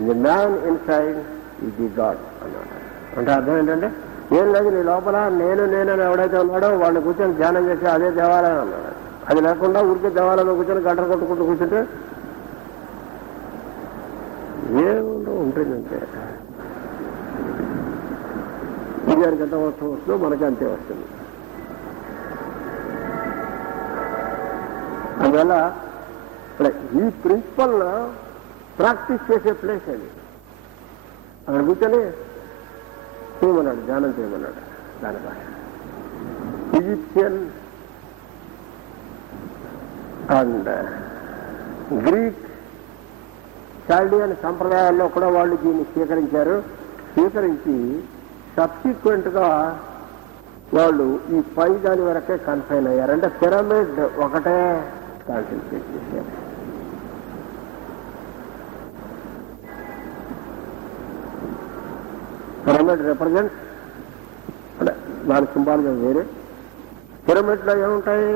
the man inside is the God అన్నాడు. అంటే అర్థం ఏంటంటే ఏం లేదు, నీ లోపల నేనని ఎవడైతే ఉన్నాడో వాడిని కూర్చొని ధ్యానం చేసి అదే దేవాలయం అన్నాడు. అది లేకుండా ఊరికే దేవాలయంలో కూర్చొని గంటలు కొట్టుకుంటూ కూర్చుంటే ఏముందో ఉంటుందంటే విజయానికి ఎంత వస్తుందో మనకి అంతే వస్తుంది. అందువల్ల ఇప్పుడు ఈ ప్రిన్సిపల్ ప్రాక్టీస్ చేసే ప్లేస్ అది. అక్కడ కూర్చొని చేయమన్నాడు, ధ్యానం చేయమన్నాడు. దానిపై ఈజిప్షియన్ అండ్ గ్రీక్, చాల్డియన్ సంప్రదాయాల్లో కూడా వాళ్ళు దీన్ని స్వీకరించి సబ్సిక్వెంట్ గా వాళ్ళు ఈ పై దాని వరకే కన్ఫైన్ అయ్యారు. అంటే పిరమిడ్ ఒకటే కాన్సన్ట్రేట్ చేశారు. పిరమిడ్ రిప్రజెంట్స్ అంటే దాని సింబాలిజం వేరే. పిరమిడ్ లో ఏముంటాయి?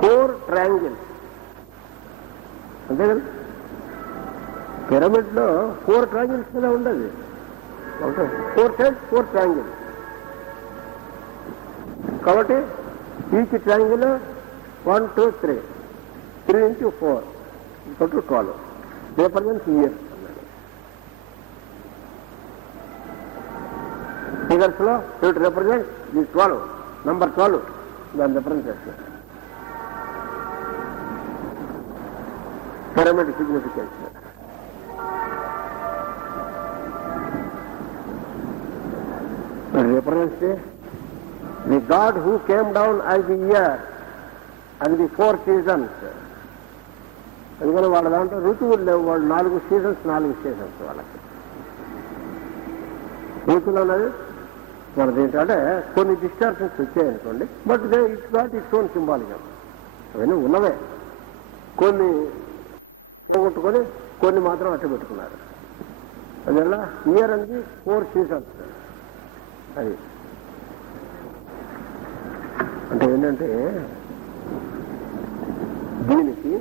4 ట్రయాంగిల్స్. అంతే కదా. పిరమిడ్ లో 4 ట్రయాంగిల్స్ మీద ఉండదు. 4 సైడ్స్ 4 ట్రయాంగిల్స్. కాబట్టి each triangle 1, 2, 3, 3 into 4 equal to 12 represents year. Figures లో it represents the 12, number 12 దాని రిప్రజెంట్ చేస్తారు. pyramid significance. It represents the God who came down as the year and the 4 seasons. ఎందుకని వాళ్ళ దాంట్లో ఋతువులు లేవు, వాళ్ళు 4 సీజన్స్ వాళ్ళకి. ఋతువులు అన్నది మనది ఏంటంటే కొన్ని డిస్టార్షన్స్ వచ్చాయనుకోండి, but it's not its own symbolism. అవన్నీ ఉన్నవే, కొన్ని పోగొట్టుకొని కొన్ని మాత్రం అట్ట పెట్టుకున్నారు. అందువల్ల ఇయర్ అనేది 4 సీజన్స్. అది అంటే ఏంటంటే దీనికి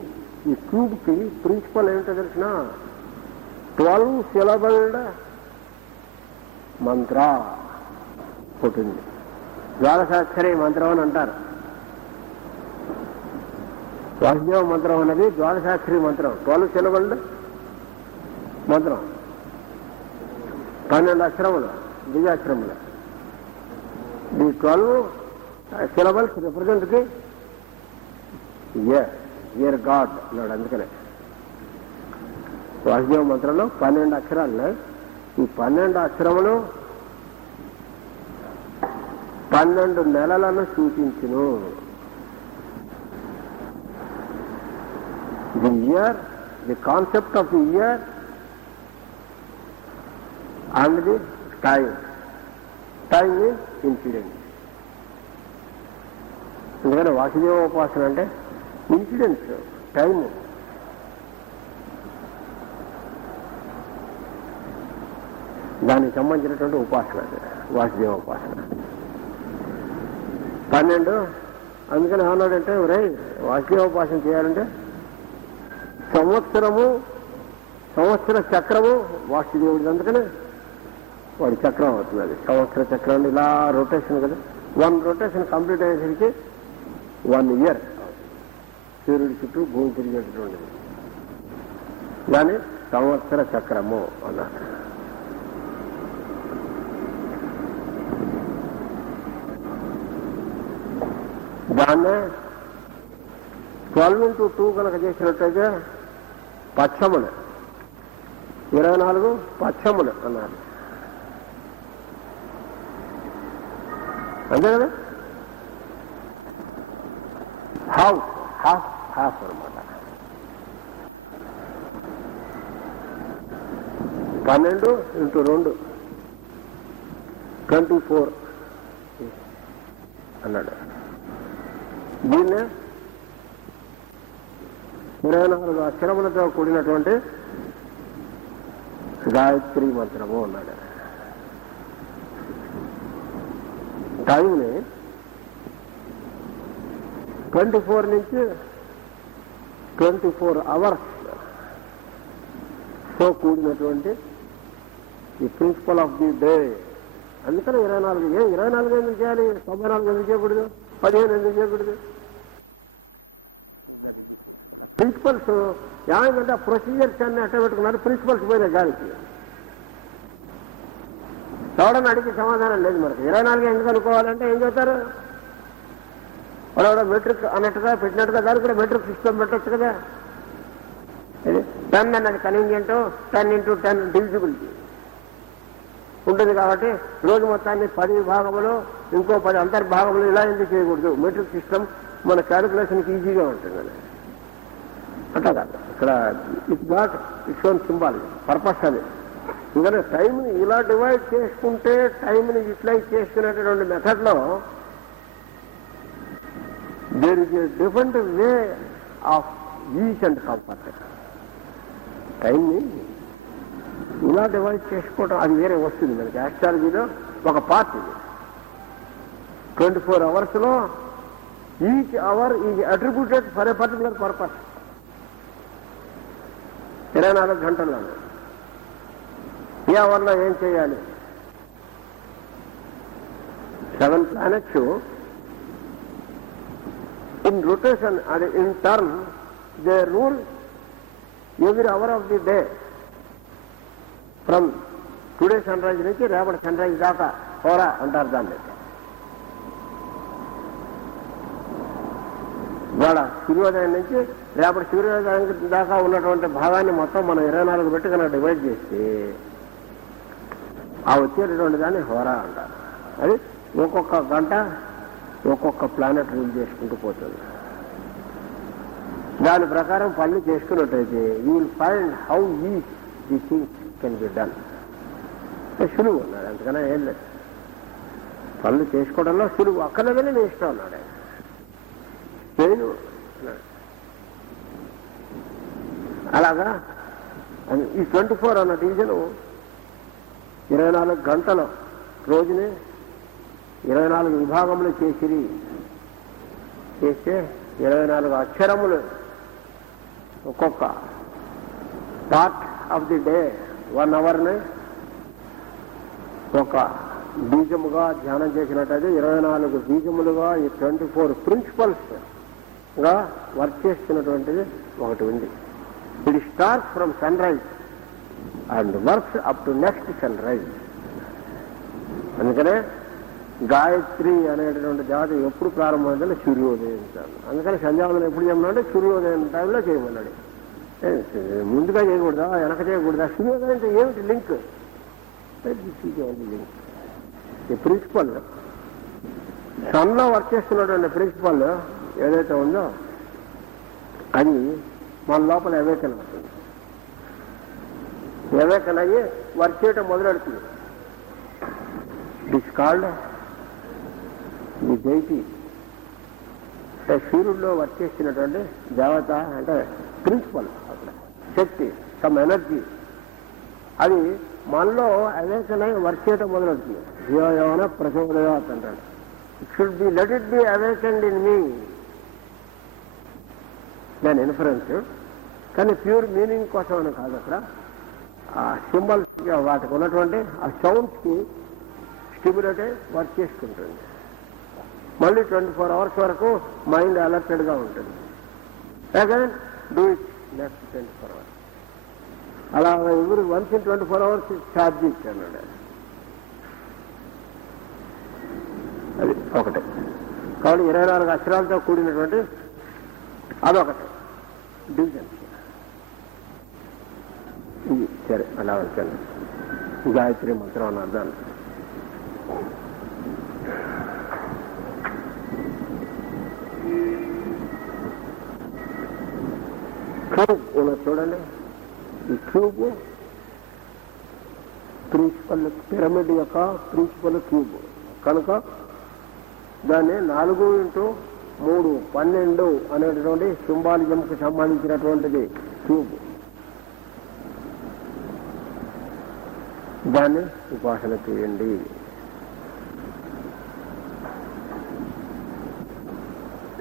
ఈ క్యూబ్కి ప్రిన్సిపల్ ఏమిటో తెలిసిన 12 సిలబల్డ్ మంత్ర పుట్టింది. ద్వాదశాక్షరి మంత్రం అని అంటారు. వాసుదేవ మంత్రం అనేది ద్వాదశాక్షరి మంత్రం, 12 సిలబల్డ్ మంత్రం, 12 అక్షరములు, బీజాక్షరములు. The 12 syllables represent the year god అన్నాడు. అందుకనే వాసుదేవ మంత్రంలో 12 అక్షరాలు ఉన్నాయి. ఈ 12 అక్షరములు 12 నెలలను సూచించును. The year, the concept of the year and the time. Time is incident. ఎందుకంటే వాసుదేవ ఉపాసన అంటే ఇన్సిడెంట్స్, టైము. దానికి సంబంధించినటువంటి ఉపాసన వాసుదేవ ఉపాసన. 12 అందుకని ఏమన్నాడంటే ఒరే వాసుదేవ ఉపాసన చేయాలంటే సంవత్సర చక్రము వాసుదేవుడిది. అందుకని వాడి చక్రం అవుతుంది. అది సంవత్సర చక్రం ఇలా రొటేషన్ కదా. 1 రొటేషన్ కంప్లీట్ అయ్యేసరికి 1 ఇయర్ సూర్యుడి చుట్టూ భూమి తిరిగేటటువంటిది. దాన్ని సంవత్సర చక్రము అన్నారు. దాన్నే 12 into 2 కనుక చేసినట్టయితే పక్షములు 24 పక్షములు అన్నారు. అంతే కదా. హాఫ్ అనమాట. 12 into 2 24 అన్నాడు. దీన్నే 24 అక్షరములతో కూడినటువంటి గాయత్రి మంత్రము అన్నాడు. టైంని 24 నుంచి 24 అవర్స్ తో కూడినటువంటి ఈ ప్రిన్సిపల్ ఆఫ్ ది డే. అందుకని 24 ఎందుకు చేయాలి? 94 ఎందుకు చేయకూడదు? 15 ఎందుకు చేయకూడదు? ప్రిన్సిపల్స్ ఏమైందంటే ఆ ప్రొసీజర్స్ అన్ని అట్ట పెట్టుకున్నారు. ప్రిన్సిపల్స్ పోయినా గాలికి. ఎవడన్నా అడిగి సమాధానం లేదు మనకి. 24 ఎందుకు అనుకోవాలంటే ఏం చెప్తారు? వాడు మెట్రిక్ అన్నట్టుగా పెట్టినట్టుగా దానికి కూడా మెట్రిక్ సిస్టమ్ పెట్టచ్చు కదా. 10 అన్నది కన్వీనియంట్, 10 into 10 డివిజిబిలిటీ ఉంటుంది. కాబట్టి రోజు మొత్తాన్ని 10 భాగములు, ఇంకో 10 అంతర్భాగములు ఇలా ఎందుకు చేయకూడదు? మెట్రిక్ సిస్టమ్ మన క్యాలిక్యులేషన్కి ఈజీగా ఉంటుంది. అట్లా కాదు. ఇక్కడ it's not its own symbol, purpose అది. ఎందుకంటే టైంని ఇలా డివైడ్ చేసుకుంటే, టైంని యూటిలైజ్ చేసుకునేటటువంటి మెథడ్లో there is a different way of ease and comfort. టైంని ఇలా డివైడ్ చేసుకోవడం అది వేరే వస్తుంది మనకి. యాస్ట్రాలజీలో ఒక పార్ట్ ఇది. 24 అవర్స్లో each hour is attributed for a particular purpose. 24 గంటల్లో ఈ అవర్లో ఏం చేయాలి? 7 planets In rotation and in turn, they rule every hour of the day. From today sunrise నుంచి రేపటి సన్రైజ్ దాకా హోరా అంటారు దాన్ని. ఇవాళ సూర్యోదయం నుంచి రేపటి సూర్యోదయం దాకా ఉన్నటువంటి భాగాన్ని మొత్తం మనం 24 పెట్టి కనుక డివైడ్ చేస్తే ఆ వచ్చేటటువంటి దాన్ని హోరా అంటారు. అది ఒక్కొక్క గంట ఒక్కొక్క ప్లానెట్ రూల్ చేసుకుంటూ పోతుంది. దాని ప్రకారం పనులు చేసుకున్నట్టయితే you will find how is the things can be done. సులువు అన్నాడు, అంతకన్నా ఏం లేదు. పనులు చేసుకోవడంలో సులువు, అక్కర్లేదని నేను ఇష్టం అన్నాడు. నేను అలాగా ఈ 24 అన్న డివిజను 24 గంటలు రోజునే 24 విభాగములు చేస్తే 24 అక్షరములు ఒక్కొక్క పార్ట్ ఆఫ్ ది డే 1 అవర్ని ఒక బీజముగా ధ్యానం చేసినట్టయితే 24 బీజములుగా ఈ 24 ప్రిన్సిపల్స్ గా వర్క్ చేస్తున్నటువంటిది ఒకటి ఉంది. It starts from sunrise and works up to next sunrise. అందుకనే గాయత్రి అనేటటువంటి జాతి ఎప్పుడు ప్రారంభమైందంటే సూర్యోదయం. అందుకని సంధ్యావందనం ఎప్పుడు చేయమన్నాడు? సూర్యోదయం టైంలో చేయమన్నాడు. ముందుగా చేయకూడదా, వెనక చేయకూడదా? సూర్యోదయం ఏమిటి లింక్? లింక్ ఈ ప్రిన్సిపల్ సన్లో వర్క్ చేస్తున్నటువంటి ప్రిన్సిపల్ ఏదైతే ఉందో అది మన లోపల అవేకన్ అవుతుంది. అవేకన్ అయ్యి వర్క్ చేయటం మొదలెడుతుంది. It's called the deity. సూర్యుడిలో వర్క్ చేస్తున్నటువంటి దేవత అంటే ప్రిన్సిపల్, అక్కడ శక్తి, సమ్ ఎనర్జీ, అది మనలో అవేకన్ అయ్యి వర్క్ చేయటం మొదలెడుతుంది. ధియోయోన ప్రచోదయాత్ అంటాడు. It should be let it be awakened in me. దాని ఇన్ఫరెన్స్ కానీ ప్యూర్ మీనింగ్ కోసం అని కాదు. అక్కడ ఆ సింబల్స్ వాటికి ఉన్నటువంటి ఆ సౌండ్స్కి స్టిమ్యులేట్ అయి వర్క్ చేసుకుంటుంది. మళ్ళీ 24 అవర్స్ వరకు మైండ్ అలర్టెడ్గా ఉంటుంది. Again do it next 24 hours. అలా ఎవరు వన్స్ ఇన్ 24 అవర్స్ ఛార్జ్ ఇచ్చాడు. అది ఒకటి. కాబట్టి 24 అక్షరాలతో కూడినటువంటి అదొకటి డివిజన్. ఇది సరే అలా వచ్చాను. గాయత్రి మంత్రం అని అర్థాన్ని క్యూబ్ ఉన్నది చూడండి. ఈ క్యూబ్ ప్రిన్సిపల్, పిరమిడ్ యొక్క ప్రిన్సిపల్ క్యూబ్ కనుక దాన్ని 4x3 12 అనేటటువంటి సింబాలిజంకి సంబంధించినటువంటిది క్యూబ్. దాన్ని ఉపాసన చేయండి.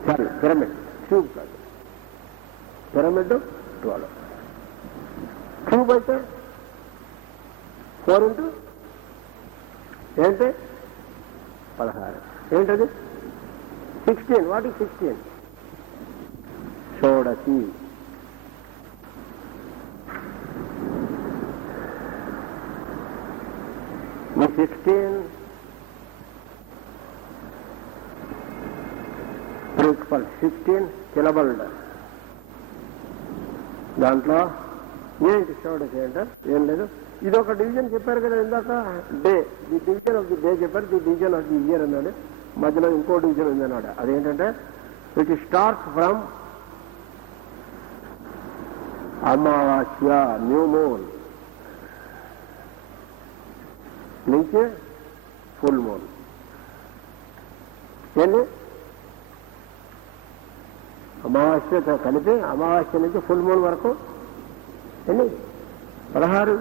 సారీ, పిరమిడ్, క్యూబ్ కాదు. పిరమిడ్ 12, క్యూబ్ అయితే 4 ఏంటి 16. ఏంటది 16. What is 16? షోడశి. ఈ 16 ప్రిన్సిపల్, 16 సిలబల్డ్. దాంట్లో ఏంటి షోడశి అంటే ఏం లేదు. ఇది ఒక డివిజన్ చెప్పారు కదా ఇందాక, day. The division of the day చెప్పారు, the division of the year అన్నాడు. మధ్యలో ఇంకో డివిజన్ ఉంది అన్నాడు. అదేంటంటే ఇట్ స్టార్ట్స్ ఫ్రమ్ అమావాస్య, న్యూ మూన్ నుంచి ఫుల్ మూన్. ఏంటి అమావాస్యతో కలిపి అమావాస్య నుంచి ఫుల్ మూన్ వరకు ఎన్ని 16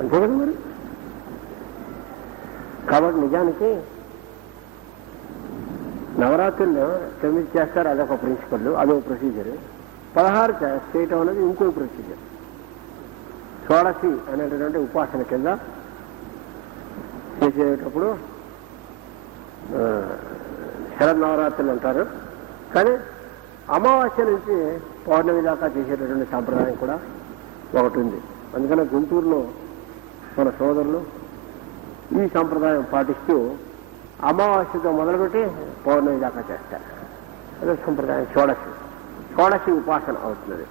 అంతే కదా మరి. కాబట్టి నిజానికి నవరాత్రుల్లో 9 చేస్తారు, అదొక ప్రిన్సిపల్, అదొక ప్రొసీజర్. 16 చేయటం అనేది ఇంకో ప్రొసీజర్. షోడశి అనేటటువంటి ఉపాసన కింద చేసేటప్పుడు శరన్నవరాత్రులు అంటారు. కానీ అమావాస్య నుంచి పౌర్ణమి దాకా చేసేటటువంటి సాంప్రదాయం కూడా ఒకటి ఉంది. అందుకనే గుంటూరులో మన సోదరులు ఈ సంప్రదాయం పాటిస్తూ అమావాస్యతో మొదలుపెట్టి పౌర్ణమి దాకా చేస్తారు. అదే సంప్రదాయం. షోడశి ఉపాసన అవుతున్నది.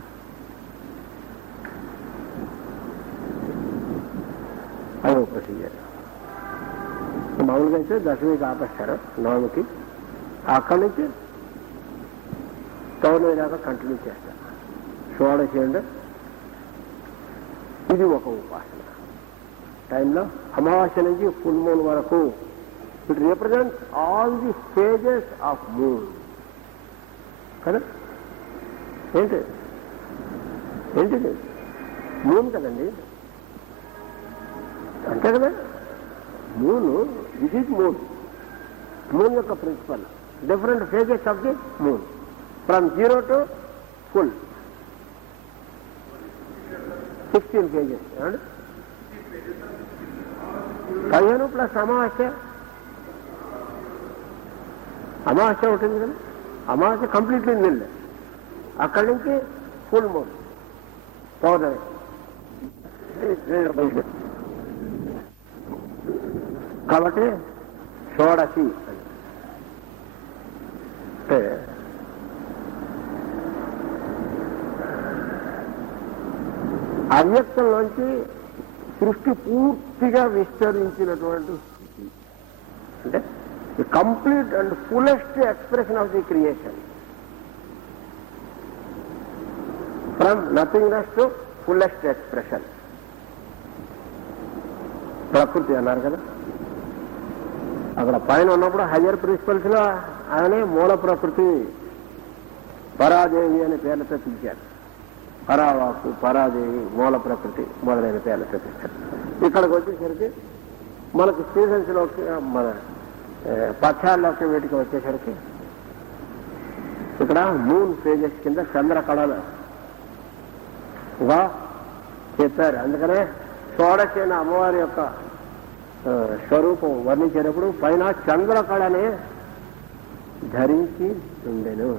అదో ప్రొసీజర్. మామూలుగా అయితే దశమికి ఆపేస్తారు, నవమికి. అక్కడి నుంచి పౌర్ణమి దాకా కంటిన్యూ చేస్తారు. షోడశి అంటే ఇది ఒక ఉపాసన టైంలో. అమావాస్య నుంచి ఫుల్ మూన్ వరకు it represent all the stages of moon కదా. ఏంటిది మూన్ కదండి, అంతే కదా. మూను దిస్ ఈజ్ మూన్ యొక్క principle. Different phases of the moon from 0 to full 16 phases. 15 plus అమావాస్య ఉంటుంది కదా. అమావాస్య కంప్లీట్లీ నిల్. అక్కడి నుంచి ఫుల్ మూన్ పౌర్ణమి. కాబట్టి షోడశి అంటే అవ్యక్తంలోంచి సృష్టి పూర్తిగా విస్తరించినటువంటి స్థితి. అంటే the complete and fullest expression of the creation. From nothingness to fullest expression. ప్రకృతి అన్నారు కదా. అక్కడ పైన ఉన్నప్పుడు హయ్యర్ ప్రిన్సిపల్స్ లో ఆయనే మూల ప్రకృతి, పరాదేవి అనే పేర్లతో పిలిచారు. పరావాకు, పరాదేవి, మూల ప్రకృతి మొదలైన పేర్లతో పిలిచారు. ఇక్కడికి వచ్చేసరికి మనకి సీజన్స్ లోకి, మన పక్షాల్లోకి, వీటికి వచ్చేసరికి ఇక్కడ మూన్ ఫేజెస్ కింద చంద్రకళలుగా చెప్పారు. అందుకనే షోడశి అయిన అమ్మవారి యొక్క స్వరూపం వర్ణించేటప్పుడు పైన చంద్రకళనే ధరించి ఉండెను.